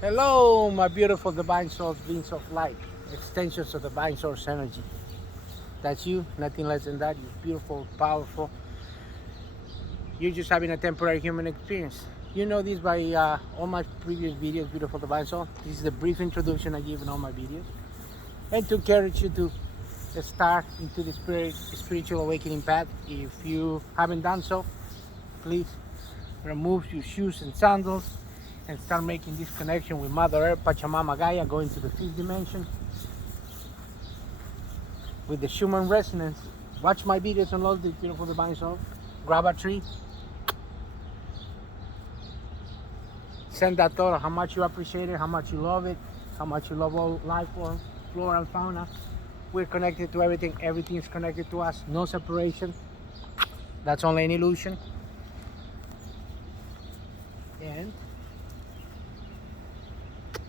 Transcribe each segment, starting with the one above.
Hello, my beautiful divine souls, beings of light, extensions of divine source energy. That's you, nothing less than that. You're beautiful, powerful. You're just having a temporary human experience. You know this by all my previous videos, beautiful divine soul. This is the brief introduction I give in all my videos, and to encourage you to start into the spiritual awakening path. If you haven't done so, please remove your shoes and sandals and start making this connection with Mother Earth, Pachamama Gaia, going to the fifth dimension with the Schumann resonance. Watch my videos on Love, this beautiful divine soul. Grab a tree. Send that thought of how much you appreciate it, how much you love it, how much you love all life form, flora and fauna. We're connected to everything. Everything is connected to us. No separation. That's only an illusion. And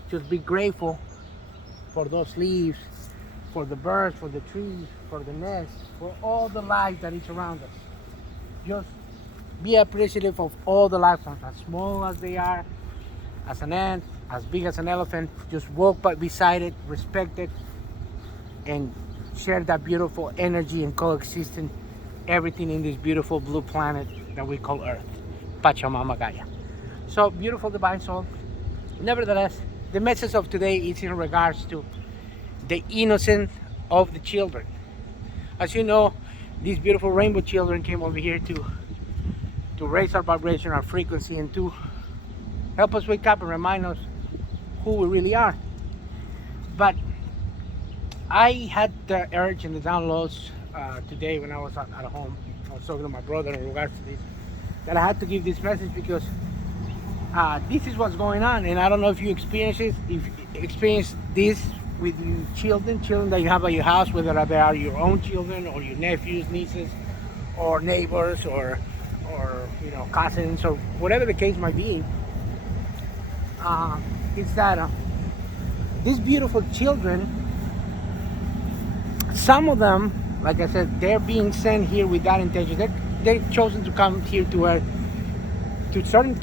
just be grateful for those leaves, for the birds, for the trees, for the nest, for all the life that is around us. Just be appreciative of all the life forms, as small as they are, as an ant, as big as an elephant. Just walk by beside it, respect it, and share that beautiful energy and coexisting everything in this beautiful blue planet that we call Earth, Pachamama Gaia. So, beautiful divine soul. Nevertheless, the message of today is in regards to the innocence of the children. As you know, these beautiful rainbow children came over here to raise our vibration, our frequency, and to help us wake up and remind us who we really are. But I had the urge and the downloads today when I was at home. I was talking to my brother in regards to this, that I had to give this message because this is what's going on. And I don't know if you experience it, if you experience this with your children that you have at your house, whether they are your own children or your nephews, nieces, or neighbors, or cousins, or whatever the case might be. It's that these beautiful children, some of them, like I said, they're being sent here with that intention. They're chosen to come here to certain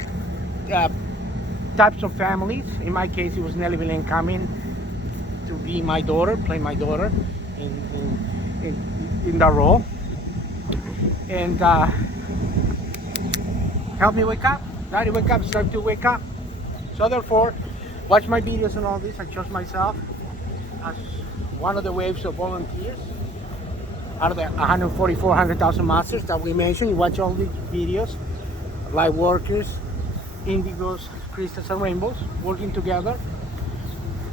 types of families. In my case, it was Nelly Belen coming to be my daughter, play my daughter in that role, and help me wake up. Daddy, wake up. It's time to wake up. So therefore, watch my videos and all this. I chose myself as one of the waves of volunteers out of the 144,000 masters that we mentioned. You watch all these videos, light workers, indigos, crystals, and rainbows working together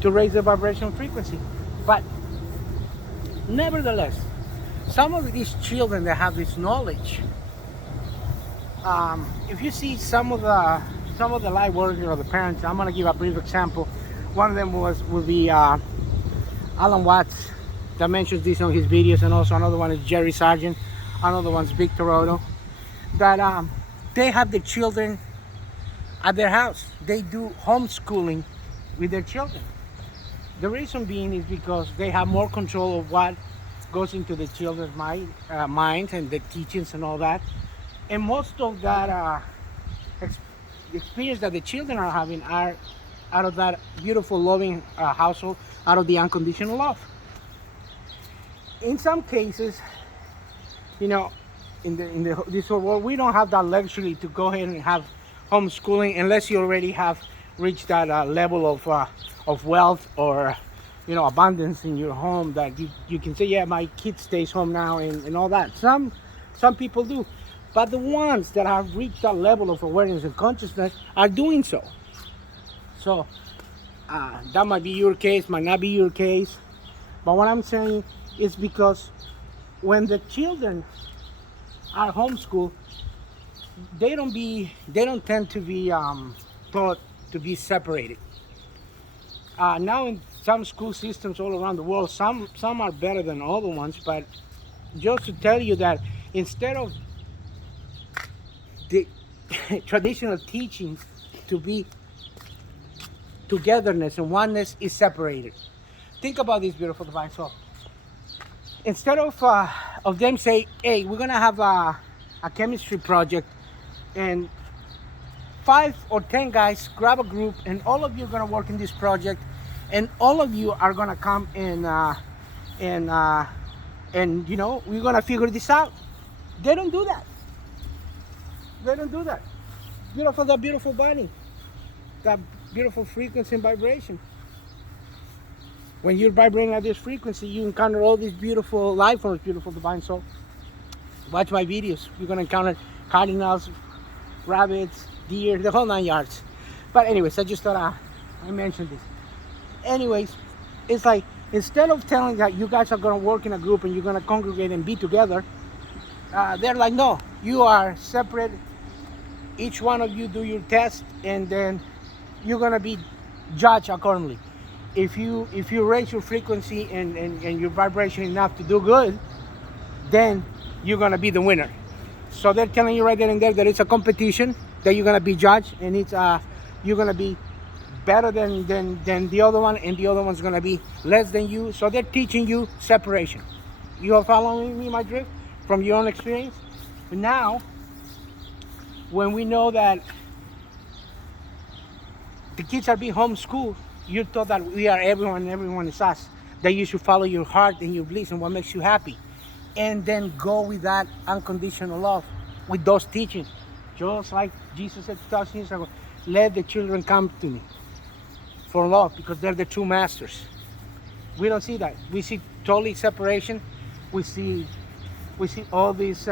to raise the vibration frequency. But nevertheless, some of these children that have this knowledge, if you see some of the light workers or the parents, I'm gonna give a brief example. One of them would be Alan Watts, that mentions this on his videos, and also another one is Jerry Sargent, another one's Victor Otto, that they have the children at their house. They do homeschooling with their children. The reason being is because they have more control of what goes into the children's minds and the teachings and all that. And most of that experience that the children are having are out of that beautiful, loving household, out of the unconditional love. In some cases, in this whole world, we don't have that luxury to go ahead and have homeschooling unless you already have reached that level of wealth or abundance in your home, that you can say, yeah, my kid stays home now and all that. Some people do, but the ones that have reached that level of awareness and consciousness are doing so. So that might be your case, might not be your case, but what I'm saying is because when the children are homeschooled, they don't tend to be taught to be separated. Now in some school systems all around the world, some are better than other ones, but just to tell you that instead of the traditional teachings to be togetherness and oneness, is separated. Think about this, beautiful divine soul. Instead of them say, hey, we're gonna have a chemistry project, and 5 or 10 guys, grab a group, and all of you are gonna work in this project, and all of you are gonna come and we're gonna figure this out. They don't do that. They don't do that. That beautiful body, that beautiful frequency and vibration. When you're vibrating at this frequency, you encounter all these beautiful life forms, beautiful divine soul. Watch my videos. You're gonna encounter cardinals, rabbits, deer, the whole 9 yards. But anyways, I just thought I mentioned this. Anyways, it's like, instead of telling that you guys are gonna work in a group and you're gonna congregate and be together, they're like, no, you are separate. Each one of you do your test, and then you're gonna be judged accordingly. If you raise your frequency and your vibration enough to do good, then you're gonna be the winner. So they're telling you right there and there that it's a competition, that you're gonna be judged, and it's you're gonna be better than the other one, and the other one's gonna be less than you. So they're teaching you separation. You are following me, my drift, from your own experience? But now, when we know that the kids are being homeschooled, you're taught that we are everyone and everyone is us, that you should follow your heart and your bliss and what makes you happy, and then go with that unconditional love, with those teachings. Just like Jesus said 2,000 years ago, let the children come to me for love, because they're the true masters. We don't see that. We see totally separation. We see all these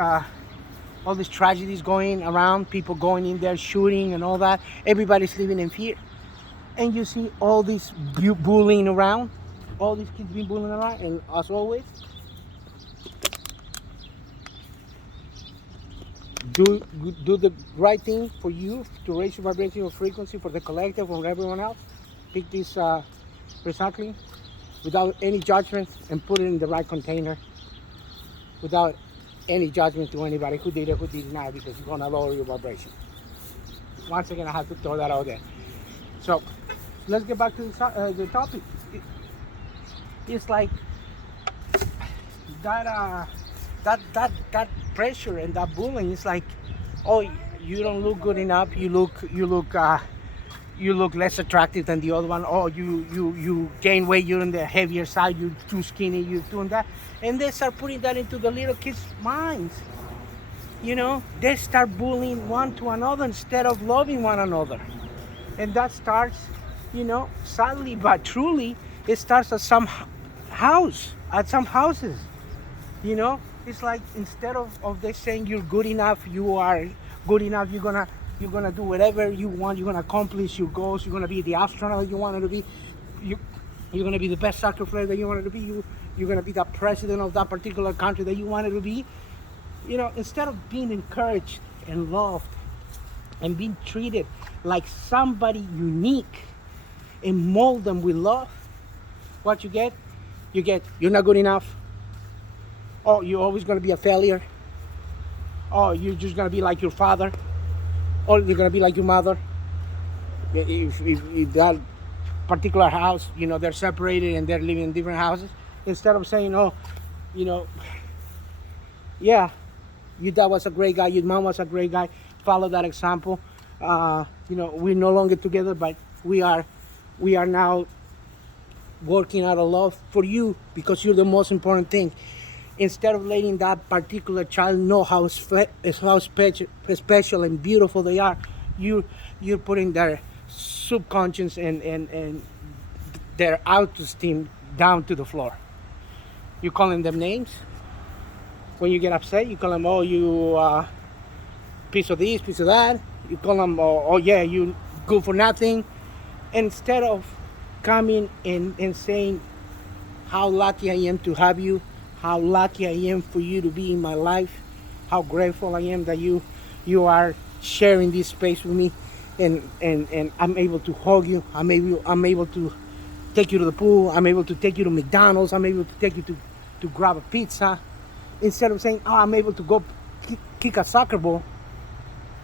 tragedies going around, people going in there shooting and all that. Everybody's living in fear. And you see all this bullying around, all these kids being bullied around, and as always, do the right thing for you, to raise your vibration or frequency, for the collective or everyone else. Pick this recycling without any judgment and put it in the right container, without any judgment to anybody who did it, who did not, because you're gonna lower your vibration. Once again, I have to throw that out there. So let's get back to the topic. It's like that pressure and that bullying. It's like, oh, you don't look good enough. You look less attractive than the other one. Oh, you gain weight. You're on the heavier side. You're too skinny. You're doing that, and they start putting that into the little kids' minds. They start bullying one to another instead of loving one another, and that starts, sadly but truly, it starts at some houses. It's like, instead of they saying you're good enough, you are good enough, you're gonna do whatever you want, you're gonna accomplish your goals, you're gonna be the astronaut you wanted to be, you're gonna be the best soccer player that you wanted to be, you're gonna be the president of that particular country that you wanted to be. Instead of being encouraged and loved and being treated like somebody unique and mold them with love, what you get, you're not good enough. Oh, you're always going to be a failure. Oh, you're just going to be like your father. Or you're going to be like your mother. If that particular house, they're separated and they're living in different houses, instead of saying, oh, yeah, your dad was a great guy, your mom was a great guy, follow that example. We're no longer together, but we are now working out of love for you, because you're the most important thing. Instead of letting that particular child know how special and beautiful they are, you're putting their subconscious and their autoesteem down to the floor. You're calling them names. When you get upset, you call them, oh, you piece of this, piece of that. You call them, oh yeah, you good for nothing. Instead of coming and saying how lucky I am to have you, how lucky I am for you to be in my life, how grateful I am that you are sharing this space with me, and I'm able to hug you, I'm able to take you to the pool, I'm able to take you to McDonald's, I'm able to take you to grab a pizza. Instead of saying, oh, I'm able to go kick a soccer ball,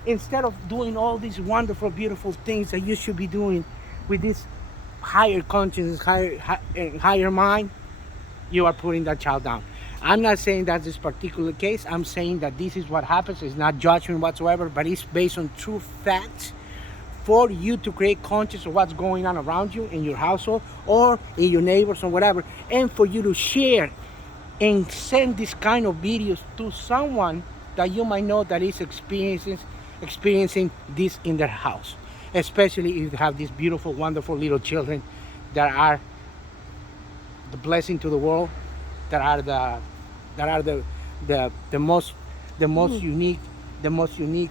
instead of doing all these wonderful, beautiful things that you should be doing with this higher consciousness, higher mind, you are putting that child down. I'm not saying that's this particular case. I'm saying that this is what happens. It's not judgment whatsoever, but it's based on true facts for you to create conscious of what's going on around you in your household or in your neighbors or whatever, and for you to share and send this kind of videos to someone that you might know that is experiencing this in their house, especially if you have these beautiful, wonderful little children that are the blessing to the world, that are the most unique, the most unique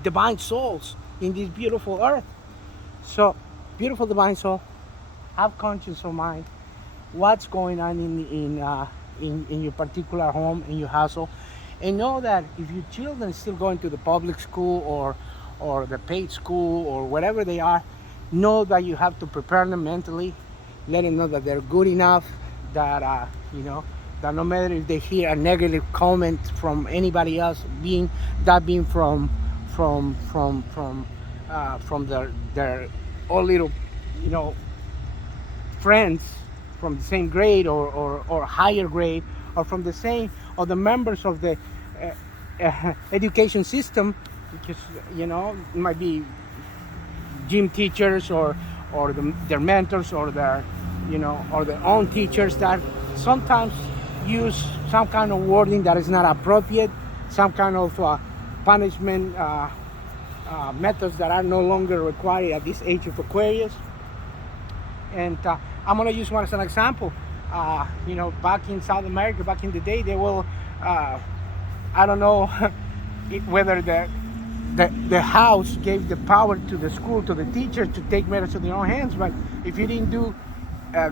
divine souls in this beautiful earth. So, beautiful divine soul, have conscience of mind. What's going on in your particular home, in your household, and know that if your children still going to the public school or the paid school or whatever they are, know that you have to prepare them mentally, let them know that they're good enough, that that no matter if they hear a negative comment from anybody else, being from their all little friends from the same grade or higher grade, or from the same, or the members of the education system, because it might be gym teachers or their mentors or their or their own teachers that sometimes use some kind of wording that is not appropriate, some kind of punishment methods that are no longer required at this age of Aquarius. And I'm going to use one as an example. Back in South America, back in the day, they will, I don't know whether the house gave the power to the school, to the teachers, to take matters to their own hands. But if you didn't do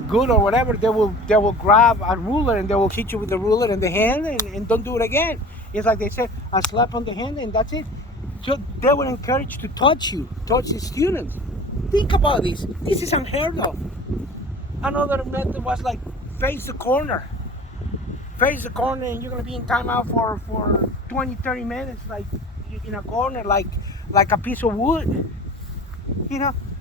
good or whatever, they will grab a ruler and they will hit you with the ruler in the hand and don't do it again. It's like they said, a slap on the hand and that's it. So they were encouraged to touch the student. Think about this. This is unheard of. Another method was like face the corner and you're going to be in timeout for 20-30 minutes, like in a corner, like a piece of wood.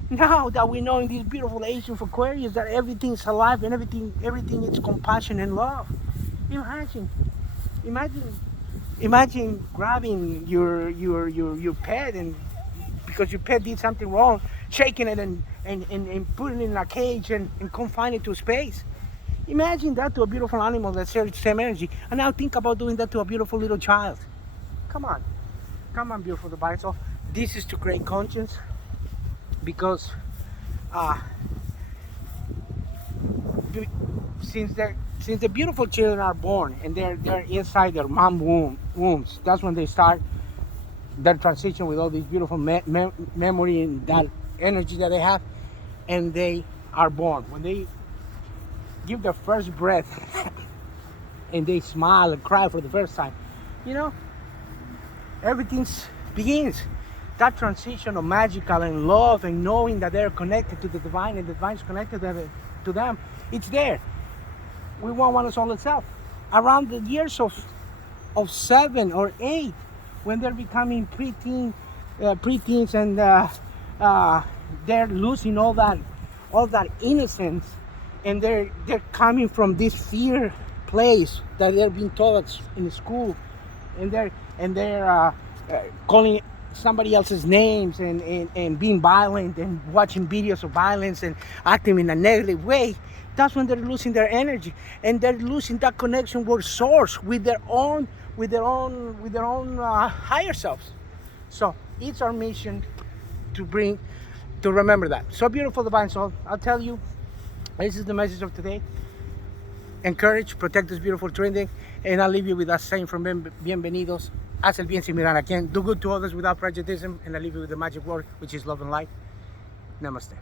Now that we know in this beautiful age of Aquarius that everything's alive and everything is compassion and love. Imagine grabbing your pet, and because your pet did something wrong, shaking it and putting it in a cage and confining it to space. Imagine that to a beautiful animal that shares the same energy. And now think about doing that to a beautiful little child. Come on, beautiful divine soul. This is to create conscience, because since the beautiful children are born and they're inside their mom wombs, that's when they start their transition with all this beautiful memory and that energy that they have, and they are born. When they give their first breath and they smile and cry for the first time, everything begins. That transition of magical and love and knowing that they're connected to the divine and the divine is connected to them, it's there. We want one soul itself. Around the years of 7 or 8, when they're becoming preteens and they're losing all that innocence, and they're coming from this fear place that they're being taught in school, and they're calling somebody else's names and being violent and watching videos of violence and acting in a negative way. That's when they're losing their energy and they're losing that connection with source, with their own higher selves. So it's our mission to remember that. So beautiful divine soul, I'll tell you, this is the message of today. Encourage, protect this beautiful trending, and I'll leave you with that saying from Bienvenidos. Haz el bien sin mirar a quien. Do good to others without prejudice, and I'll leave you with the magic word, which is love and light. Namaste.